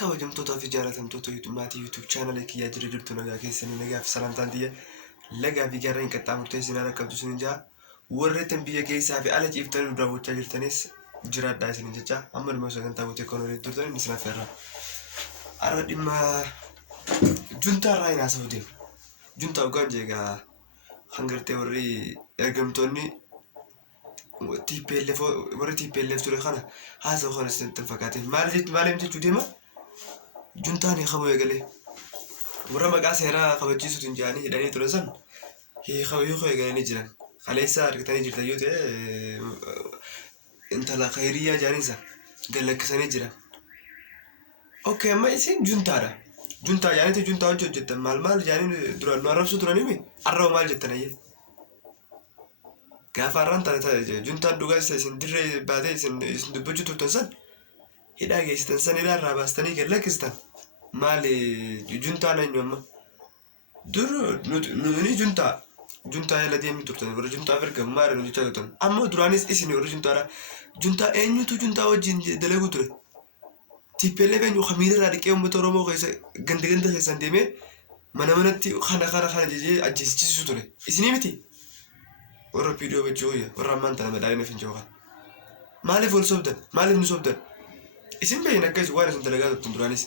kabajamtootaa fi jaalatamtoota maatii YouTube chaanala kiyyaa jira jirtu nagaa keessanii nagaa fi salaamtaan tiyya lagaa fi gaarreen qaxxaamurtee isin rakkabdu sun jaa warreetan biyya keessaa fi ala ciiftanii daawwachaa jirtanis jiraadhaa isin jecha amma dhuma sagantaa buutee kan waliin turtan inni sinaaf irraa arra dhimma juntaa irraa hin haasa'u deemu. Juntaa ugaan jeegaa hangartee warri ergamtoonni TPLF ture kana haasa'u kana sitti fakkaate maaliif jechuu deema juntaan hiikamu eegalee warra maqaa seeraa kabachiisuutu hin jaanii hidhanii ture san hiikuu eegalanii jiran kaleessa argatanii jirtan yoo ta'e intala khayriyaa jaaniinsa gallakkisanii jiran. Okay, amma isin juntaadha. Juntaa jaaniiti juntaa hojjettan maal jaaniin duraan nu arrabsuu turanii arraba maal jettan ayyee. Gaafa arraan taate juntaan dhugaa isin dirree baatee isin dubbachuu turtan san hidhaa geessitan san hidhaa irraa baastanii gallakkistan maali juntaan eenyu amma dur nuni juntaa yala deemni turtan warra juntaa ergamu maali nu jechaa turtan ammoo duraanis isin warra juntaadha. Juntaa eenyutu juntaa wajjin dalagu ture. TPLF eenyu khamiira irraa dhiqee uummata Oromoo keessa ganda keessan deemee manatti kana jejee ajjeesichisu ture. Isinii miti warra viidiyoo bachuu hoyya warra ammaan tana madaalii na finjoo kan maaliif wal sobdan maaliif nu sobdan isin bayin akkas waan isin dalagaa turtan duraanis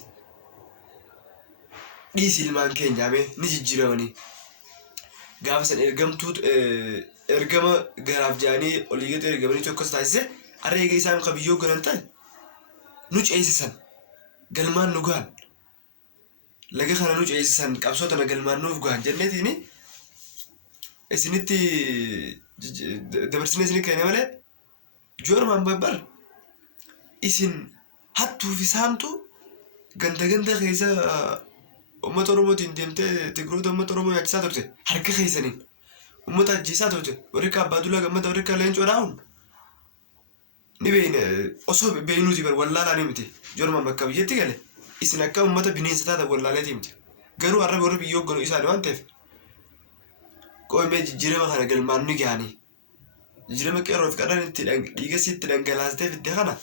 dhiisi ilmaan keenyaame ni jijjiiramanii gaafa san ergama garaaf jaanii oliigeetu ergamanii tokkos taasise areega isaan qabiyyoo galan ta'e nu ceesisan galmaan nu gahan laga kana nu ceesisan qabsoo tana galmaan nuuf gahan jenneetiini isinitti dabarsine isinii kenne malee joormaan babbar isin hattuu fi saamtu ganda keessa uummata Oromootiin deemtee Tigiroota uummata Oromoo nyaachisaa turte harka keessaniin uummata ajjeesaa turte warri akka Abbaadullaa Gammadaa warri akka Leencoo Daawun ni beeyne osoo beeynuuti bar wallaalaa miti joormaan bakka biyyatti gale isin akka uummata bineensa taata wallaaleeti miti garuu arraba warri biyyoo ganu isaani waan ta'eef qoomee jijjiirama kana galmaan ni gahanii jijjiirama qeerroof qadhaan itti dhiiga sitti dhangalaastee fidde kana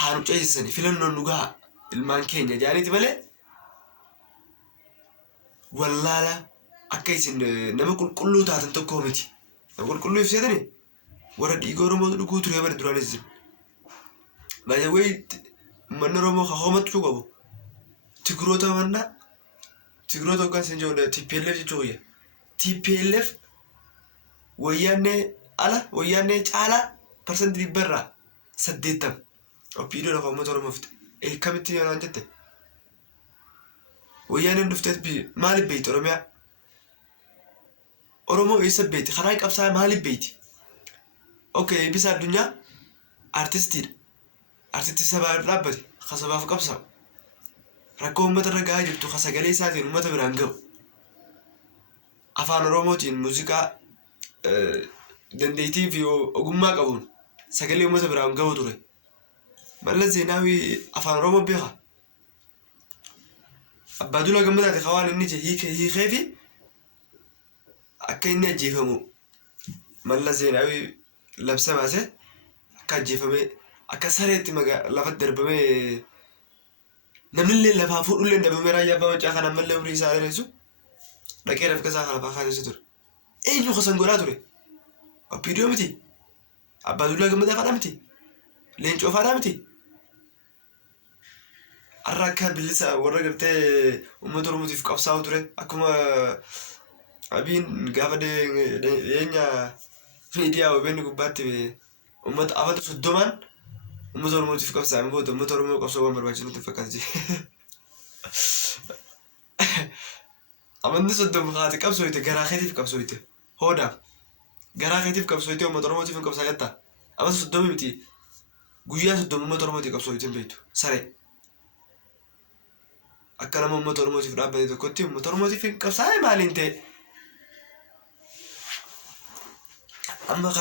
haa nu ceesisanii filannoon nu gaha ilmaan keenya jaaniiti malee wallaala akka isin nama qulqulluu taatan tokko miti nama qulqulluu ibseetanii warra dhiiga Oromoo dhuguu ture bari duraanis jiru. Baay'ee manni Oromoo hoomachuu qabu. Tigiroota mannaa Tigiroota yookaan isin jedhu TPLF jechuu wayya. TPLF wayyaannee caalaa parsantii 80% oppiidoo lafa uummata Oromoof ta'e kamitti yoo jette wayyaanneen dhufteet maaliif beekti Oromiyaa Oromoo eessa beekti karaa qabsaa maaliif beekti. Okay, bisa addunyaa artistiidha. Artistii sabaa dhaabbate ka sabaaf qabsaa'u rakkoo uummata irra gahaa jirtu ka sagalee isaatiin uummata biraan ga'u afaan Oromootiin muuziqaa dandeettii fi ogummaa qabuun sagalee uummata biraan ga'u ture. Mallas Zeenaawii afaan Oromoo beeka. Abbaadullaa Gammadaati hawaan inni hiikee fi akka inni ajjeefamu Mallas Zeenaawii labsa baase akka ajjeefamee akka sareetti lafatti darbamee namnillee lafaa fuudhullee dhabamee raayyaa abbaa macaa kan ammallee umrii isaa dheeressu dhaqee rafqa isaa kan lafaa kaasessu ture. Eenyu kasan godhaa ture? Oppiidoo miti? Abbaadullaa Gammadaa faadhaa miti? Leencoo faadhaa miti? Har'a akka bilisa warra gartee uummata Oromootiif qabsaa'u ture akkuma abiin gaafa dhiyeenya miidiyaa OBN gubbaatti uummata afata 30 uummata Oromootiif qabsaa'an booda uummata Oromoo qabsoo waan barbaachisu nutti fakkaate. Amanni 30 haati qabsooyte garaa keetiif qabsooyte hoodaaf garaa keetiif qabsooyte uummata Oromootiif hin qabsaa'atta ammas 30 miti guyyaa 30 uummata Oromootiif qabsooyte hin beektu saree akka nama uummata Oromootiif dhaabbate tokkotti uummata Oromootiif hin qabsaa'e maaliin ta'e amma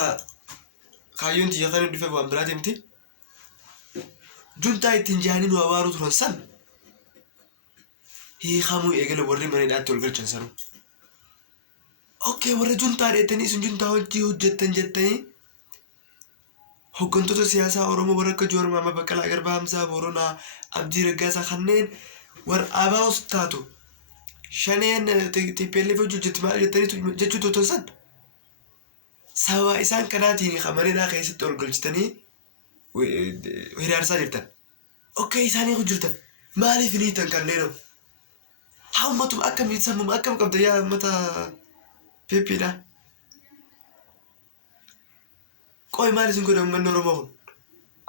kaayyoon tiyya kan dhufe waan biraati miti juntaa ittiin jaanii nu abaaruu turan san hiikamuu eegale warri maneedhaatti ol galchan sanu. Okay, warra juntaa dheettanii isin juntaa hojii hojjettan jettanii hooggantoota siyaasaa Oromoo warra akka Jowaar Mohaammed, Baqqalaa Garbaa, Hamzaa Booranaa, Abdii Raggaasaa kanneen warra ABO's taatu shaneen TPLF hojjetti maal jettanii jechuu to'atan san sababa isaan kanaatiin qamareedhaa keessatti ol galchitanii hiriyaarsaa jirtan. Okkee isaanii hojjetan maaliif ni hiitan kanneen haa uummatuma akkamiin sammuma akkam qabda yaa uummata PPdha. Qoy maal isin godhe uummanni Oromoo kun?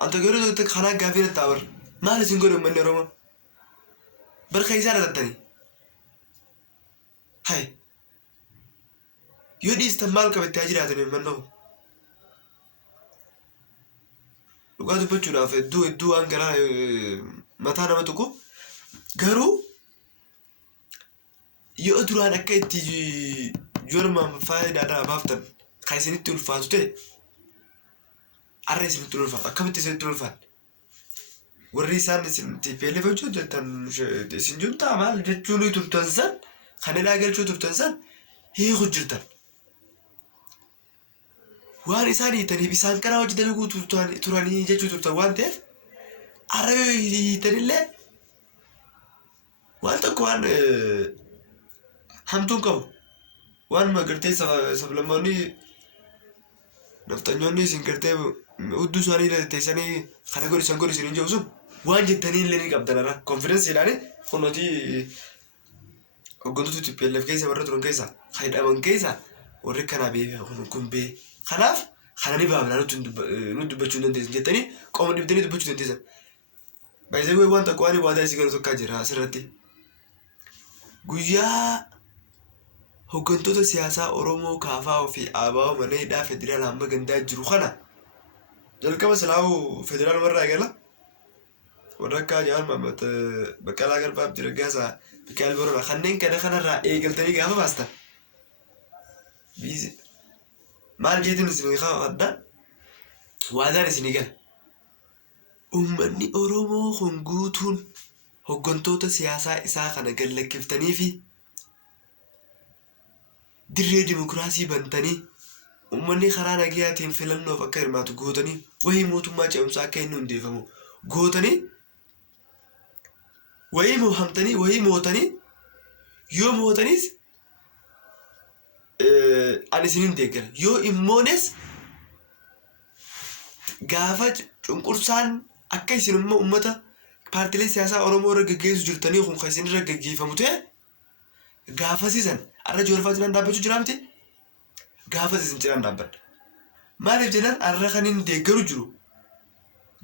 Anta garuu tokko kanaa gaafii natti haa barra. Maal isin godhe uummanni Oromoo? Barka isaa dhalattanii. Hai. Yoo dhiistan maal qabattee haa jiraatan uummanni kun? Dhugaa dubbachuudhaaf hedduu waan garaa mataa nama tuqu garuu yoo duraan akka itti Jowaar Mohaammed faayidaadhaa baaftan kan isinitti ulfaatu ta'e arra isinitti ulfaatu akkamitti isinitti ulfaatu warri isaan isin TPLF hojjetan isin juntaa maal jechuun turtan san kan hidhaa galchuu turtan san hiikuu jirtan waan isaan hiitaniif isaan karaa hojii dalaguu turanii jechuu turtan waan ta'eef arra yoo hiitanillee waan tokko waan hamtuun qabu waan magartee sablammoonni naftanyoonni isin gartee hudduu isaanii teessanii kana godhisan hin jiru sun waan jettanii illee ni qabdan irra konfidensiidhaan kunuutii hooggantoota TPLF keessa warra turan keessa hidhaman keessa warri kanaa beekaa kun bee kanaaf kana ni baabnaa nuti dubbachuu hin dandeessan jettanii qooma dhibdanii dubbachuu dandeessan. Baay'ee waan tokko waan waadaa isii galu tokko jira asirratti guyyaa hooggantoota siyaasaa Oromoo KFO fi ABO mana hidhaa federaalaa hamba gandaa jiru kana jalqaba silaa'uu federaal warraa eegala warra akka Jowaar Mohaammed, Baqqalaa Garbaa, Abdii Raggaasaa, Mikaa'el Booranaa kanneen kanarraa eegaltanii gaafa baastan maal jeetiin isinii adda waadaan isinii gala uummanni Oromoo kun guutuun hooggantoota siyaasaa isaa kana gallakkiftanii fi dirree dimokiraasii bantanii uummanni karaa nagayaatiin filannoof akka hirmaatu gootanii wayii mootummaa ce'umsaa akka inni hundeeffamu gootanii wayii mohamtanii wayii mootanii yoo mootaniis ani isinin deeggara yoo immoones gaafa cunqursaan akka isinummaa uummata paartilee siyaasaa Oromoo irra gaggeessu jirtanii kun kan isin irra gaggeeffamu ta'e gaafasiisan arra Jowaar Faa cinaan dhaabbachuu jira miti gaafasiisan cinaan dhaabbadha. Maaliif jennaan arra kan inni deeggaru jiru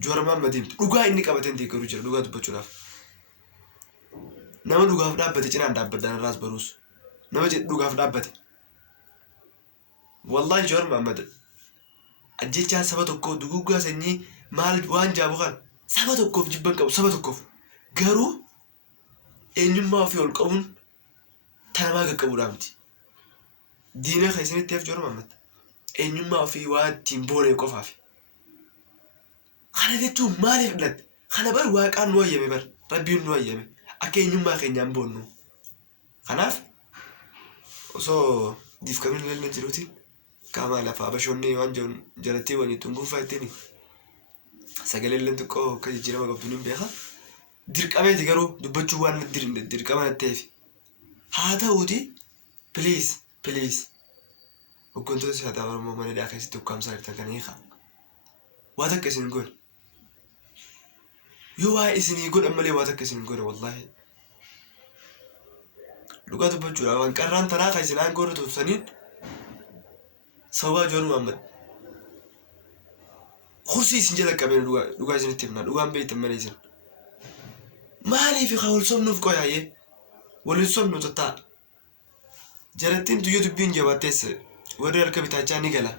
Jowaar Mohaammed dhugaa inni qabatee deeggaru jira dhugaa dubbachuudhaaf. Nama dhugaaf dhaabbate cinaan dhaabbadhaan irraas baruus nama dhugaaf dhaabbate. Wallahi Jowaar Mohaammed ajjechaan saba tokkoo duguggaa sanyii maal waan jaabu kan saba tokkoof jibban qabu saba tokkoof garuu eenyummaa ofii ol qabuun tanamaa qaqqabuudhaa miti. Diina kan isinitti heef Jowaar Mohaammed eenyummaa ofii waan ittiin boonee qofaaf. Kana jechuun maaliif dhatte? Kana bar waaqaan nu hayyame bar rabbiin nu hayyame akka eenyummaa keenyaan boonnu. Kanaaf osoo diifkamin ilaalna jiruutiin kama lafaa bashoonni waan jalatti wani tunguufaa ittiin sagalee illee xiqqoo akka jijjiirama qabduun hin beeka. Dirqameeti garuu dubbachuu waan dirqama ta'eef haa ta'uuti please hooggantoota siyaasaa Oromoo mana hidhaa keessatti ukkaamsaa jirtan kan hiika waan akka isin godhe yoo waa isinii godhan malee waan akka isin godhe wallahi dhugaa dubbachuudha waan qarraan taraa kan isin aangoo tursaniin sababa Jowaar Mohaammed kursi isin jala qabeen dhugaa isinitti himna dhugaan beektan malee isin maaliif haa wal sobnuuf qoyaayyee wal sobnu tattaa jarattiin tuyyoo dubbiin jabaattees warri harka bitaachaa ni gala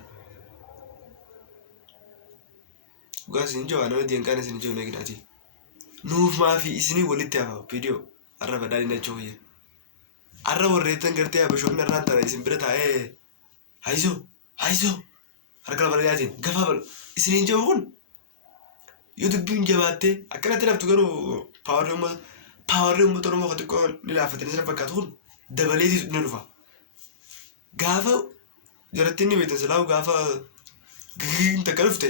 dhugaa isin jawaa nama diinqaan isin jiru neeginaati nuuf maafi isinii walitti hafa viidiyoo arra badhaadhi nachoo hoyyee arra warreettan gartee habashoonni irraan tana isin bira taa'ee haayisoo harka bareedaatiin gafaa balu isiniin jiru kun yoo dubbiin jabaattee akkanatti laftu garuu paawarrii uummata Oromoo kan xiqqoo ni laafatanii sana fakkaatu kun dabaleetii ni dhufa. Gaafa jarattiin ni beektan silaa gaafa gigiin takka dhufte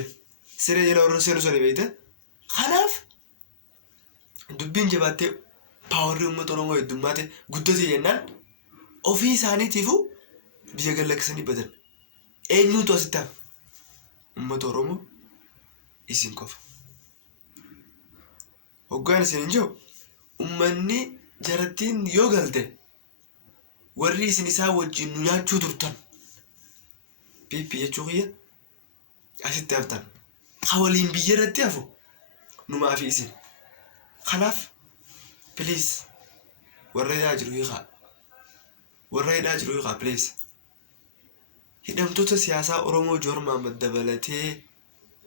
siree jala warra seenu sani beekte. Kanaaf dubbiin jabaatee paawarri uummata Oromoo heddummaate guddate jennaan ofii isaaniitiifuu biyya gallakkisanii badan. Eenyuutu asitti hafa? Uummata Oromoo isin qofa. Hoggaan isin hin jiru uummanni jarattiin yoo galte warri isin isaa wajjin nu nyaachuu turtan piippi jechuu kiyya asitti haftan. Hawaliin biyya irratti hafu numaa fi isin. Kanaaf please warra hidhaa jiru hiikaa. Warra hidhaa jiru hiikaa please. Hidhamtoota siyaasaa Oromoo Jowaar Mohaammed dabalatee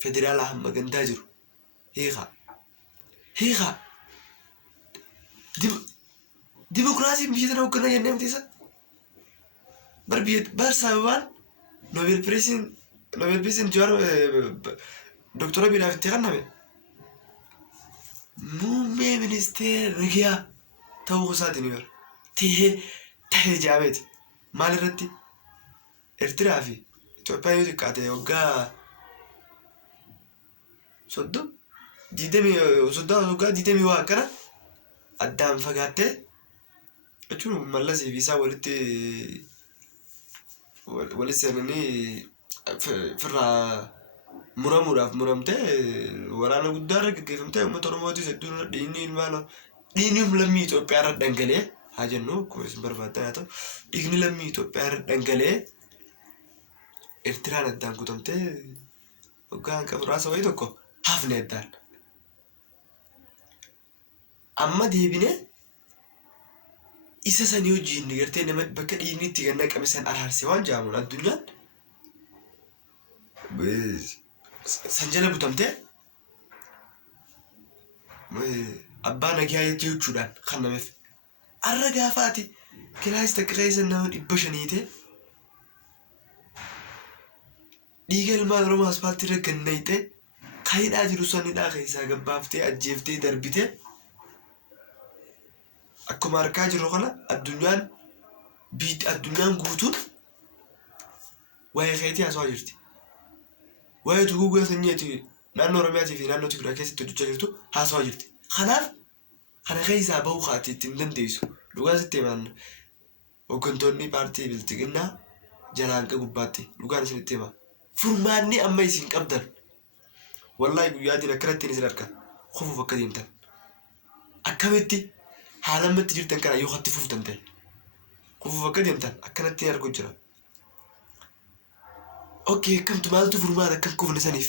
federaalaa hamma gandaa jiru hiikaa. Hiikaa. Dimokiraasiin biyya tana hoggana jennee mitiisa. Bar sababaan Nobel Priisiin Jowaar Doktora Abiidhaaf itti kenname. Muummee ministeera Nagayaa ta'uu isaatiin bara. Tahee jaabeeti. Maal irratti? Eertiraa fi Itoophiyaan yoo xiqqaate waggaa 20 waa akkana addaan fagaattee jechuun Mallasii fi isaa walitti seenanii firraa muramuudhaaf muramtee waraana guddaarra gaggeeffamtee uummata Oromootis hedduun dhiigni lammii Itoophiyaa irra dhangala'ee haa jennu akkuma isin barbaaddan haa ta'u dhiigni lammii Itoophiyaa irra dhangala'ee Eertiraan addaan kutamtee waggaa hanqa muraasa wayii tokko hafne addaan. Amma deebinee isa sanii hojiin gartee nama bakka dhiigni itti gannaa qabe san araarsee waan jedhamuun addunyaan san jala butamtee abbaa nagaa jechuudhaan kan nameef arra gaafaati kilaas takka keessa nama 500 ta'e dhiiga ilmaan Oromoo asfaaltii irra gannayxee kaayidhaa jiru sanidhaa keessaa gabbaaftee ajjeeftee darbitee akkuma harkaa jiru kana addunyaan guutuun waa'ee keetii haasawaa jirti. Waa'ee tuguugaa sanyiiti naannoo Oromiyaatii fi naannoo Tigraay keessatti hojjechaa jirtu haasawaa jirti. Kanaaf kana keessaa bahuu kaati ittiin dandeessu. Dhugaa sitti himan hooggantoonni paartii Biltiginnaa jalaanqa gubbaatti dhugaan isinitti hima. Furmaanni amma isin qabdan wallahi guyyaatiin akkanatti isin argan kufuuf akka deemtan. Akkamitti haalamatti jirtan kana yoo hatti fuftan ta'e kufuuf akka deemtan akkanatti argu jira. Okay, kamtu maaltu furmaata akka kufne saniif?